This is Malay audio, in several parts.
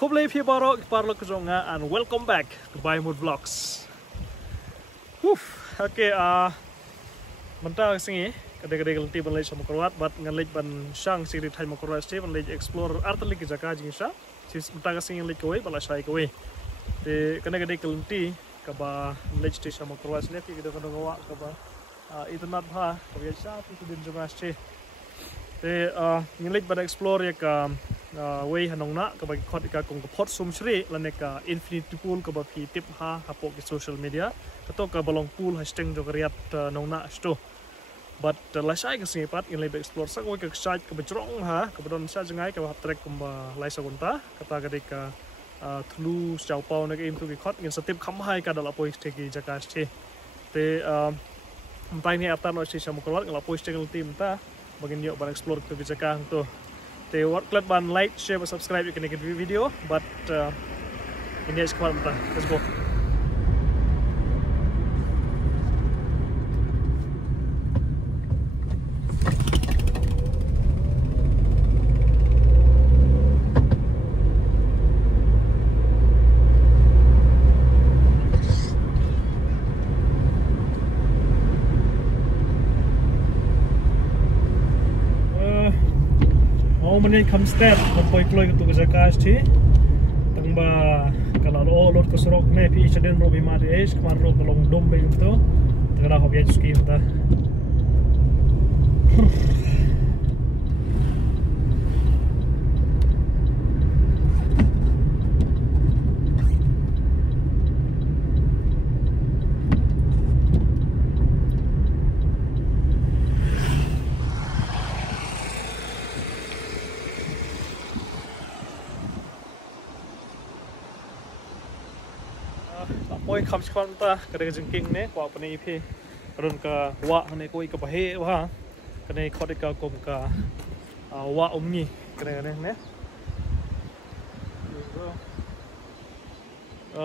Kublai Parlo Kuzonga and welcome back to Biomood Vlogs. Okay, mentang singi kadang-kadang kelti ban lej sama Kroat, but ngalej ban shang siri thai ma Kroat ste ban lej explore artali ki jaka jingsa. Sis mentang singi lej koi bala shai koi. Te kadang-kadang kelti kaba lej ste sama Kroat ne ti kadang-kadang wa kaba itnat bha kaba sa ti din jama ste. Te ngalej ban explore ya ka way hanong na kabagi khot ka kung pot sumsri laneka infinity pool ka ba fi tip ha hapo ki social media kato ka balong pool hashtag jo kriat nong na sto but la sai ka sipat in lebe explore sa ko ka site ka bajrong ha ka badon sa jangai ka trek kumba lai sa gunta kata ka ka thlu chau pau na ka into ki khot ngin satip kham hai ka dala poist ki jaka ste te mpai ni atan no si samukrot la poist ki tim ta bagin yo ban explore ka jaka to. They work club ban like, share, and subscribe. You can get video, but in this one, let's go. Mungkin come step berpoi ke tu kejakas ti tangba kalau lot keserok ne pi chaden robi mari es kemar ro kalong dombe itu tengah hobi ski kita Poi kam sekarang ta kadang jengking ne kwa pani phi ron ka wa ne koi ka bahe wa kane khode ka kom ka wa umni kadang ne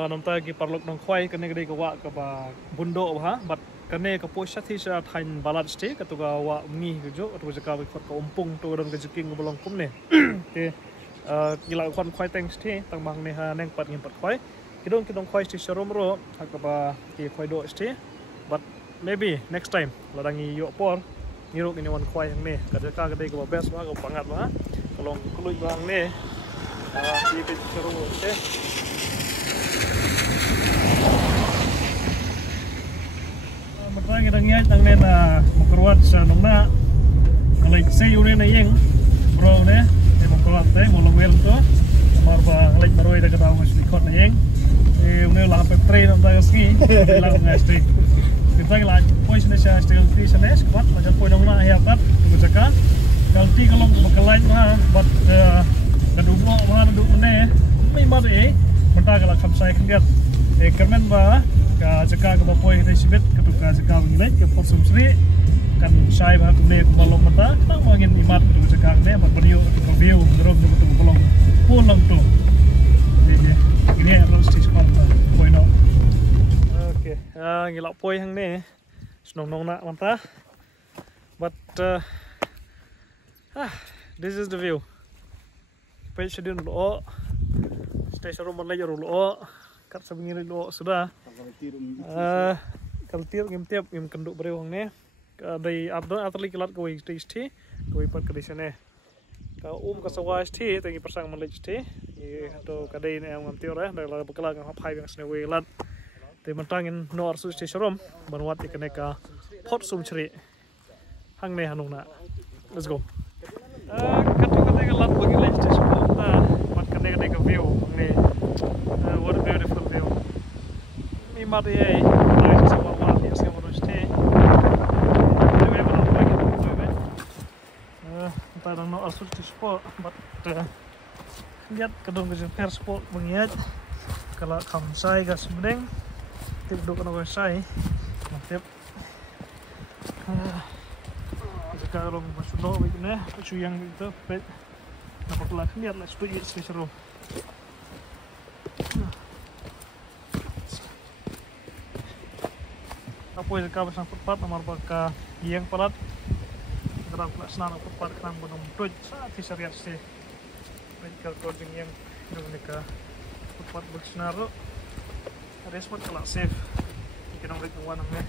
namta ki parlok nong khwai kane kadai ka wa ka ba bundo ha but kane ka poisa thi sa thain balat ste ka tu ka wa umni jo tu jaka khot ka umpung tu ron ka jengking bolong kum ne ke gila khon khwai teng ste tang bang ne ha neng pat ngin pat khwai Kidong khoi sti sharom ro hakaba ki khoi do sti but maybe next time ladangi yo por ngiro ini wan khoi hang ne ka ka dei ko best wa ko pangat wa kalong klui bang ne ki pe sharom sti matang ngai tang ne na mokruat sa nong na ngalai sei ure na yeng bro ne mokruat te molong wel to marba ngalai maroi da ka taw mas likot na yeng udah lah sampai train untuk ski, bilang nggak stay. Kita lagi poin saya stay di sana, sekuat macam poin orang yang hebat, tu jaga. Kalau berkelain mah, buat kedua mah duduk mana, memang mentah kalau kamu saya kenal. Kerana bah, jaga kalau poin itu sibet, ketuka jaga begini, ke posum sri, kan saya bah tu ne balong mentah, kita mau ingin imat tu jaga ne, buat beliau review, terus tu balong pulang tu. Ini harus diskon poin no. Okay, ngilak poin hang ni, senong nak mantah. But this is the view. Page sedun lo, station room lagi lo, kat sebengiri lo sudah. Kalau tiap tiap kenduk beriu hang ni, dari atali kelat kau stage ti, kau ipat ke di sana. Kau ke sawah ti, tengi persang melej ti. To kadai ne am tior dari la bekala ngam phai bang sne welat te mantangin nor su station rom banwat ikane ka pot sum chri hang ne hanung na let's go katu lat bagi lane station ta mat kane ka view ne what a beautiful view mi mat ye nice so wa ya se mo ste we ba no bagi to be ta no asu station but lihat kedong ke fair sport mengiat kalau kamu saya gas bedeng tip dok na saya tip jika orang bersudo begini cuci yang itu pet nampak lah lihat lah setuju seru apa yang kau bersama footpath nomor baka yang pelat kerang pelat senang footpath kerang bonong tuj saat disariat sih medical coding yang Mereka tempat bersinar lo. Ada spot kalau safe. Kita nak lihat warna ni.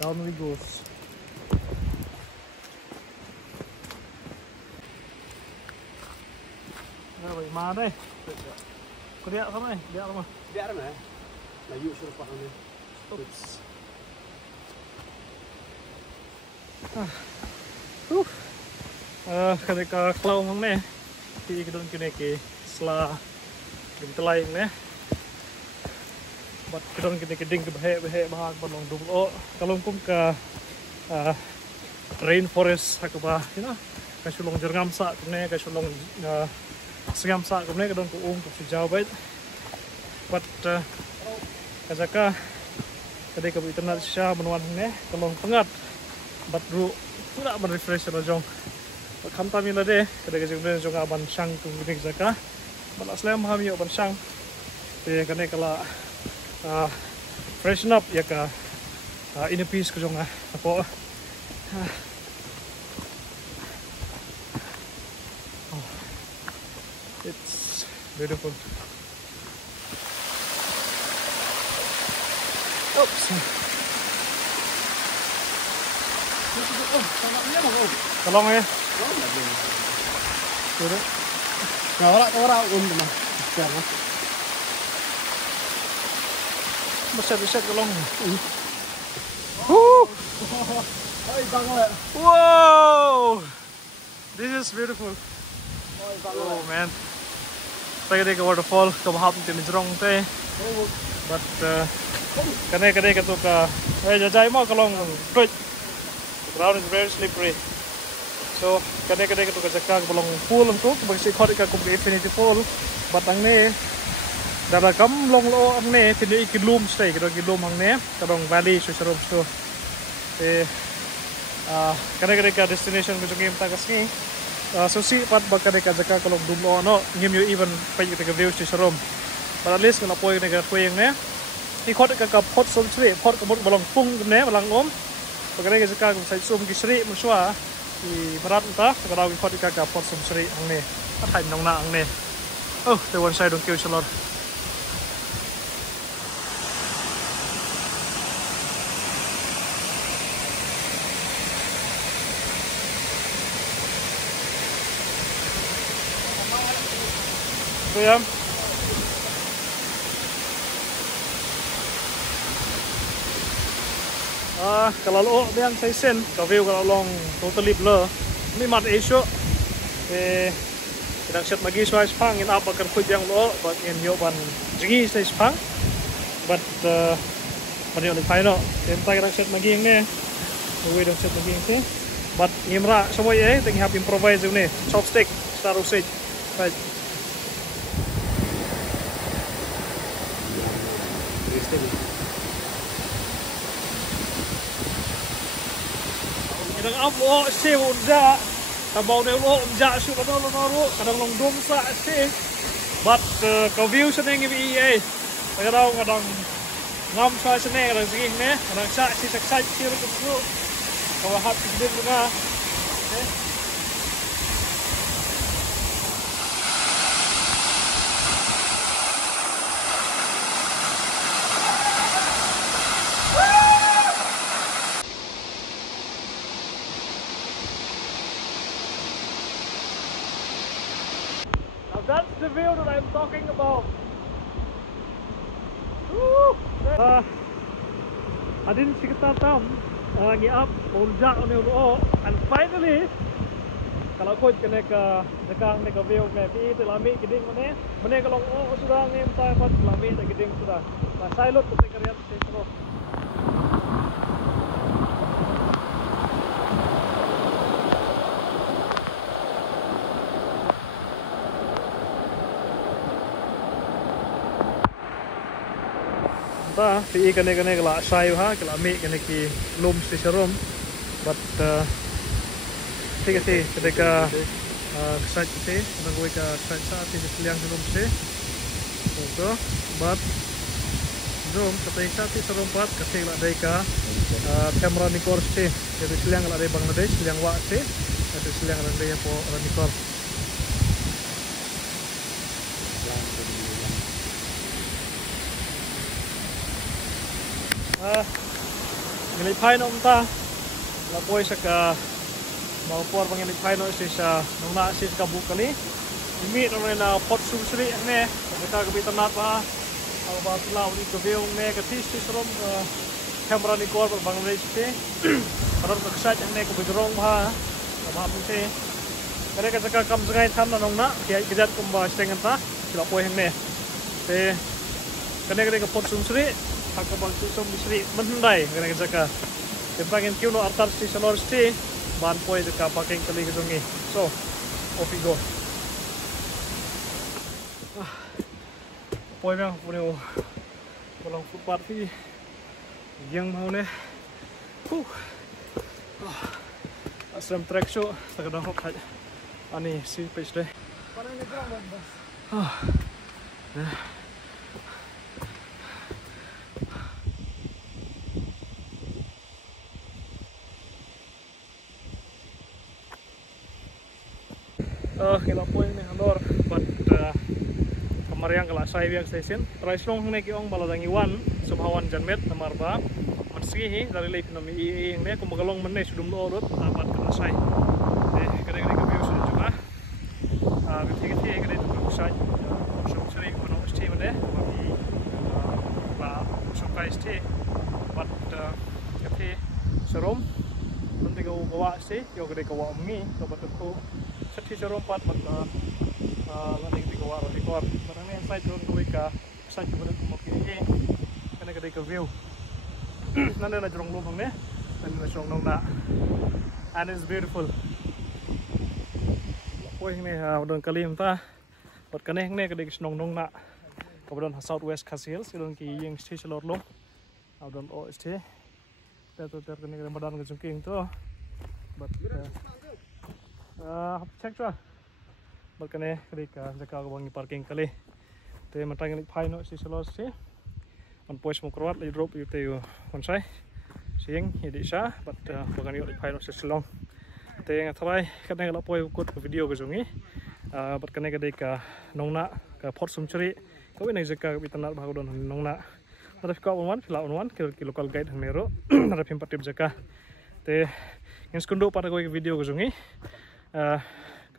Down we goes. Nah, bagaimana deh? Kerja sama nih, dia apa? Dia ada mana? Layu suruh pak ni. Oops. Ketika kelau mang nih, di kedon kini ke setelah bintelai nih. Bat kedon kini keding ke bahag balong double. Kalau kum ke rainforest hakba, you know, kasulong jerngam sa kene kasulong segam sa kene kedon ku ke sejauh baik. But kazaka ketika internet siya menuan ne kalau pengat but ru tidak refresh na jong kanta mi na de ketika jong aban sang ku ni kazaka bala slam ham yo ban sang te kane kala freshen up ya ka in a piece ko jong apo it's beautiful. Oops. Tolong ya. Sudah. Orang teman. Sekarang. Besar tolong. Oi, banget. Wow. This is beautiful. Oh man. Tadi ke waterfall ke bahap ni jerong teh. But kane ketuka jajai mau kalau the ground is very slippery, so kane ketuka jaka belong pool untuk bagi khot ka kum infinity pool batang ne dara kam long lo ang ne tini ikilum stay kedong kilum hang ne kadong valley susarom sto kane ka destination ko jong ta kasni so si pat bakane ka jaka kalong dumlo no ngim you even pay ka view susarom, but at least kana poy ne ka kuing neที่คดกับพดสมศรีพดกับมดบลองพุ่งกับเนี้ยบลังอมปกติก็จะการกับใส่ซุ่มกิศรีมันชัวที่บรัดตาแต่เราคดกับพดสมศรีอังเนี้ยถ้าถ่ายน้องนาอังเนี้ยโอ้แต่วันใส่ดวงคิวชลอดตัวยังkalau lo biang saya sen kau view kalau long totally blur mi mat isu tidak set lagi suai spang in apa kan kuit yang lo but in yo ban jingi saya spang but pada yang final yang tak tidak set lagi yang ni we don't set lagi yang ni but ngimra semua ye tengah have improvise ni chopstick star usage right. Kadang amo si unja tabau ne lo unja su kadang lo kadang long dom sa si but ka view sa ngi bi kadang ngam sa ne kadang sing ne kadang sa si sak si ro ko ko hat din nga that's the view that I'm talking about. I didn't see that down. Ngiap, unja on the and finally, kalau kau kena ke dekang ne ke view ne pi tu lami geding mana kalau sudah ni entah apa lami tak geding sudah. Saya lot tu kerja tu terus. Pi kene kala sayu ha kala mi kene ki lum stisarom but ketika kesat sih nang gue ka kesat sa ti seliang lum sih Itu, but zoom ketika ti serumpat ketika ada ka kamera nikor ste, jadi siliang ada Bangladesh, siliang wa ste, jadi siliang ada yang po nikor. Ngelipai no ta, lapoi saka mau por ngelipai no sisa nona sis kabuk kali. Ini na pot sumsri ne, kita kebitan apa? Kalau bahas laut di kebiung ne ketis serum kamera ni kor Bangladesh te, kalau kersat ne kebujurong bah, sama mungkin. Mereka jika kam segai tham na nongna, kiai kejat kumba setengah ta, sila poin ne. Te, kena pot sumsri, hak bang sumsri mendai kena jaka. Tempangin kiu no artar si salor sti, ban poin jaka pakai kali kesungi. So, off we go. Poin yang punya pulang footpath ni yang mau ne, asram trek show sekadang hok saja, ani si page deh. Kita poin ni andor, but Mariang kelas saya biang station, Raislong hang neki ong baladangi wan, Subhawan Janmet nomor ba, Mansihi dari leif nami ing ne, kumagalong meneh sudum lorot, dapat kelas saya. Kadang-kadang kami sudah juga, ketika kita itu berusaha, sering kono sti meneh, kami ba sukai sti, but ketika serum, nanti kau bawa sti, kau ketika bawa mi, kau betul seti serum pat, nanti kita bawa rekor. Barangnya saya turun ke wika, saya coba untuk mengkini, karena ketika view, nanti ada jorong lubang ni, nanti ada jorong nongna, and it's beautiful. Poin ni, udah kali entah, buat kene ni ketika jorong nongna, kemudian Southwest Khasi Hills, kemudian ki yang sisi lor long, kemudian OST, itu terkini kemudian badan kejungking tu, but check tu. Berkene ketika jaka wangi parking kali te matang ni pai no si selos si on pois mo kroat li drop yute yo konsai sing hidi sa but bagan yo li pai no si selong te nga thabai kadang la poi kut video ko jungi berkene ketika nongna ka pot sumchuri ko ni jaka bitanat bhagodon nongna naraf ka on one ki local guide hang nero naraf impatib jaka te ngin skundo pada ko video ko jungi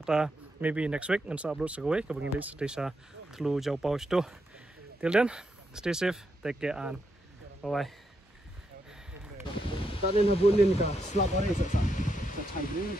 kata maybe next week and upload segawai ke bangin desa Telu Jauh Paus tu. Till then, stay safe, take care and bye bye. Tadi nak bunin ka, selap hari sa chai ni.